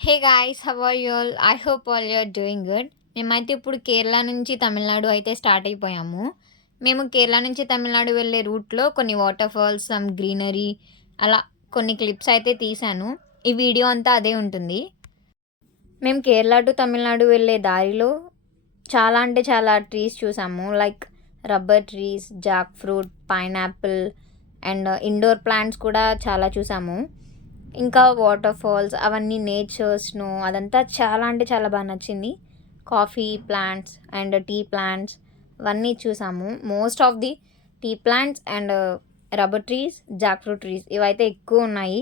Hey guys, how are you all? I hope all you are doing good. మేమైతే ఇప్పుడు కేరళ నుంచి తమిళనాడు అయితే start అయిపోయాము. మేము కేరళ నుంచి తమిళనాడు వెళ్ళే రూట్‌లో కొన్ని వాటర్ ఫాల్స్, సమ్ గ్రీనరీ అలా కొన్ని క్లిప్స్ అయితే తీశాను. ఈ వీడియో అంతా అదే ఉంటుంది. మేము కేరళ టు తమిళనాడు వెళ్ళే దారిలో చాలా అంటే చాలా ట్రీస్ చూసాము. Like rubber trees, jackfruit, pineapple and indoor plants కూడా చాలా చూసాము. ఇంకా వాటర్ ఫాల్స్ అవన్నీ నేచర్, స్నో అదంతా చాలా అంటే చాలా బాగా నచ్చింది. Coffee plants and tea plants అవన్నీ చూసాము. Most of the tea plants and rubber trees, jackfruit trees ఇవైతే ఎక్కువ ఉన్నాయి.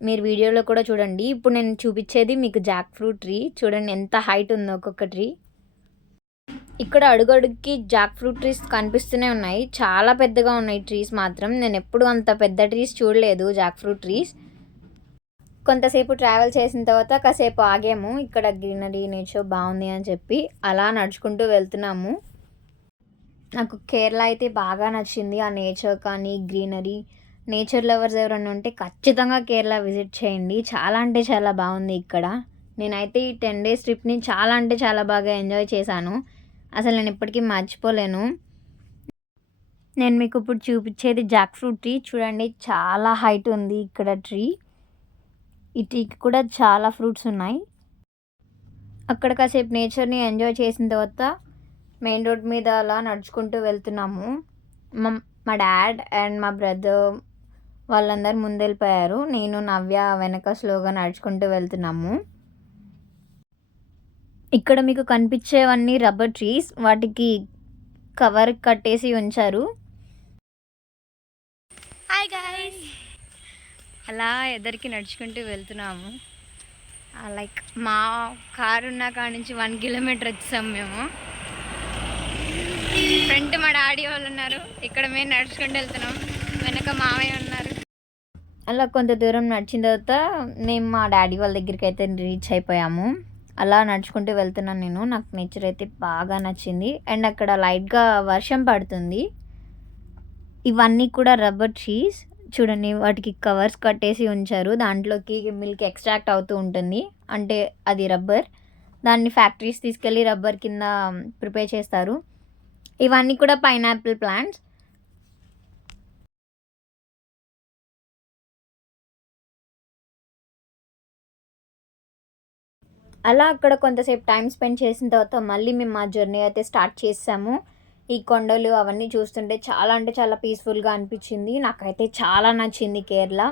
మీరు వీడియోలో కూడా చూడండి. ఇప్పుడు నేను చూపించేది మీకు జాక్ ఫ్రూట్ ట్రీ. చూడండి ఎంత హైట్ ఉందో ఒక్కొక్క ట్రీ. ఇక్కడ అడుగడుగుకి జాక్ ఫ్రూట్ ట్రీస్ కనిపిస్తూనే ఉన్నాయి. చాలా పెద్దగా ఉన్నాయి ట్రీస్ మాత్రం. నేను ఎప్పుడు అంత పెద్ద ట్రీస్ చూడలేదు జాక్ ఫ్రూట్ ట్రీస్. కొంతసేపు ట్రావెల్ చేసిన తర్వాత కాసేపు ఆగాము. ఇక్కడ గ్రీనరీ నేచర్ బాగుంది అని చెప్పి అలా నడుచుకుంటూ వెళ్తున్నాము. నాకు కేరళ అయితే బాగా నచ్చింది. ఆ నేచర్ కానీ గ్రీనరీ. నేచర్ లవర్స్ ఎవరైనా ఉంటే ఖచ్చితంగా కేరళ విజిట్ చేయండి. చాలా అంటే చాలా బాగుంది ఇక్కడ. నేనైతే ఈ 10 days ట్రిప్ని చాలా అంటే చాలా బాగా ఎంజాయ్ చేశాను. అసలు నేను ఇప్పటికీ మర్చిపోలేను. నేను మీకు ఇప్పుడు చూపించేది జాక్ ఫ్రూట్ ట్రీ. చూడండి చాలా హైట్ ఉంది ఇక్కడ ట్రీ. ఈ ట్రీకి కూడా చాలా ఫ్రూట్స్ ఉన్నాయి. అక్కడ కాసేపు నేచర్ని ఎంజాయ్ చేసిన తర్వాత మెయిన్ రోడ్ మీద అలా నడుచుకుంటూ వెళ్తున్నాము. మా డాడ్ అండ్ మా బ్రదర్ వాళ్ళందరూ ముందెళ్ళిపోయారు. నేను నవ్య వెనక స్లోగా నడుచుకుంటూ వెళ్తున్నాము. ఇక్కడ మీకు కనిపించేవన్నీ రబ్బర్ ట్రీస్. వాటికి కవర్ కట్టేసి ఉంచారు. హాయ్ గాయ్స్, అలా ఎదరికి నడుచుకుంటూ వెళ్తున్నాము. లైక్ మా కారు ఉన్న కాడ నుంచి 1 kilometer వచ్చాము మేము. ఫ్రంట్ మా డాడీ వాళ్ళు ఉన్నారు, ఇక్కడ మేము నడుచుకుంటూ వెళ్తున్నాం, వెనక మావయ్య ఉన్నారు. అలా కొంత దూరం నడిచిన తర్వాత మేము మా డాడీ వాళ్ళ దగ్గరికి అయితే రీచ్ అయిపోయాము. అలా నడుచుకుంటూ వెళ్తున్నాను నేను. నాకు నేచర్ అయితే బాగా నచ్చింది. అండ్ అక్కడ లైట్గా వర్షం పడుతుంది. ఇవన్నీ కూడా రబ్బర్ ట్రీస్. చూడండి వాటికి కవర్స్ కట్టేసి ఉంచారు. దాంట్లోకి మిల్క్ ఎక్స్ట్రాక్ట్ అవుతూ ఉంటుంది. అంటే అది రబ్బర్. దాన్ని ఫ్యాక్టరీస్ తీసుకెళ్ళి రబ్బర్ కింద ప్రిపేర్ చేస్తారు. ఇవన్నీ కూడా పైనాపిల్ ప్లాంట్స్. అలా అక్కడ కొంతసేపు టైం స్పెండ్ చేసిన తర్వాత మళ్ళీ మేము మా జర్నీ అయితే స్టార్ట్ చేసాము. ఈ కొండలు అవన్నీ చూస్తుంటే చాలా అంటే చాలా పీస్ఫుల్గా అనిపించింది. నాకైతే చాలా నచ్చింది కేరళ.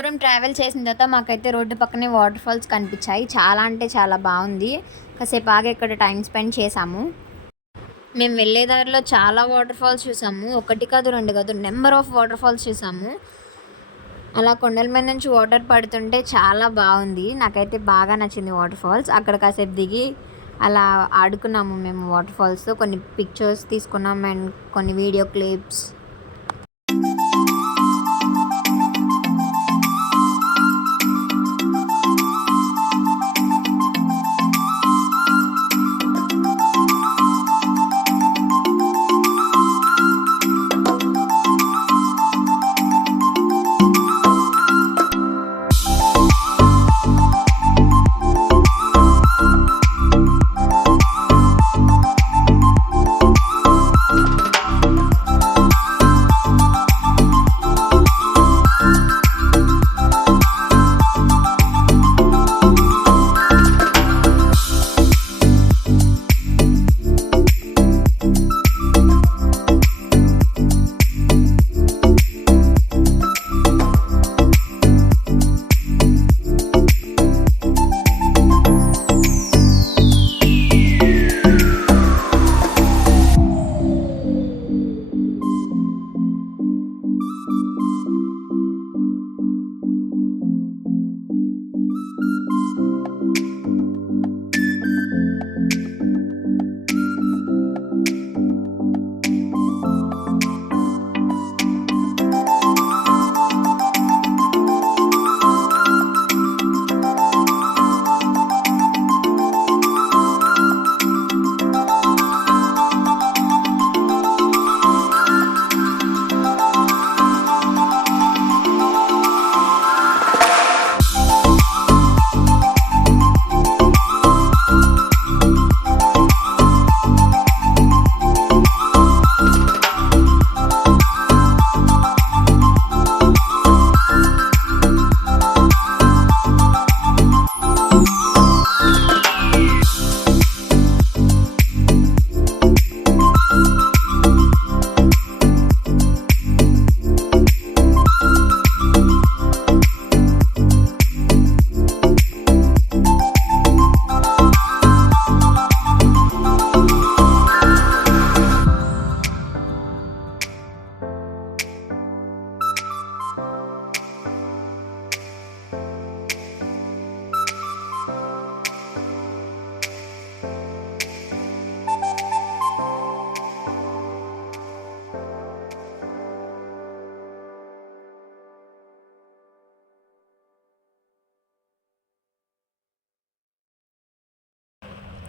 దూరం ట్రావెల్ చేసిన తర్వాత మాకైతే రోడ్డు పక్కనే వాటర్ ఫాల్స్ కనిపించాయి. చాలా అంటే చాలా బాగుంది. కాసేపు ఆగి ఇక్కడ టైం స్పెండ్ చేసాము. మేము వెళ్ళే దారిలో చాలా వాటర్ ఫాల్స్ చూసాము. ఒకటి కాదు, రెండు కాదు, నెంబర్ ఆఫ్ వాటర్ ఫాల్స్ చూసాము. అలా కొండల మీద నుంచి వాటర్ పడుతుంటే చాలా బాగుంది. నాకైతే బాగా నచ్చింది వాటర్ ఫాల్స్. అక్కడ కాసేపు దిగి అలా ఆడుకున్నాము మేము వాటర్ ఫాల్స్తో. కొన్ని పిక్చర్స్ తీసుకున్నాం అండ్ కొన్ని వీడియో క్లిప్స్.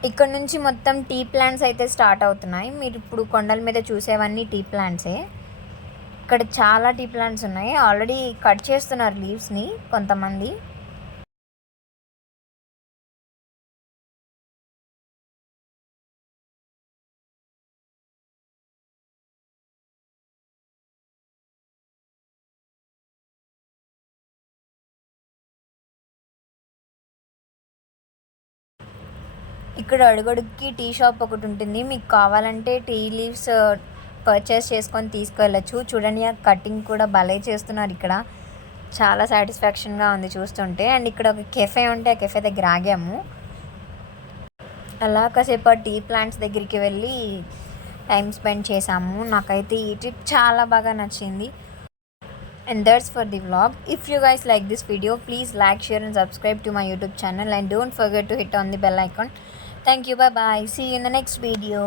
ఇక్కడ నుంచి మొత్తం టీ ప్లాంట్స్ అయితే స్టార్ట్ అవుతున్నాయి. మీరు ఇప్పుడు కొండల మీద చూసేవన్నీ టీ ప్లాంట్సే. ఇక్కడ చాలా టీ ప్లాంట్స్ ఉన్నాయి. ఆల్రెడీ కట్ చేస్తున్నారు లీవ్స్ని కొంతమంది. ఇక్కడ అడుగడుగుకి టీ షాప్ ఒకటి ఉంటుంది. మీకు కావాలంటే టీ లీవ్స్ పర్చేస్ చేసుకొని తీసుకెళ్ళచ్చు. చూడండి, ఆ కటింగ్ కూడా భలే చేస్తున్నారు ఇక్కడ. చాలా సాటిస్ఫాక్షన్గా ఉంది చూస్తుంటే. అండ్ ఇక్కడ ఒక కెఫే ఉంటే ఆ కెఫే దగ్గర ఆగాము. అలా కాసేపు ఆ టీ ప్లాంట్స్ దగ్గరికి వెళ్ళి టైం స్పెండ్ చేసాము. నాకైతే ఈ ట్రిప్ చాలా బాగా నచ్చింది. And that's for the vlog. If you guys like this video, please like, share and subscribe to my YouTube channel, and don't forget to hit on the bell icon. Thank you. Bye bye. See you in the next video.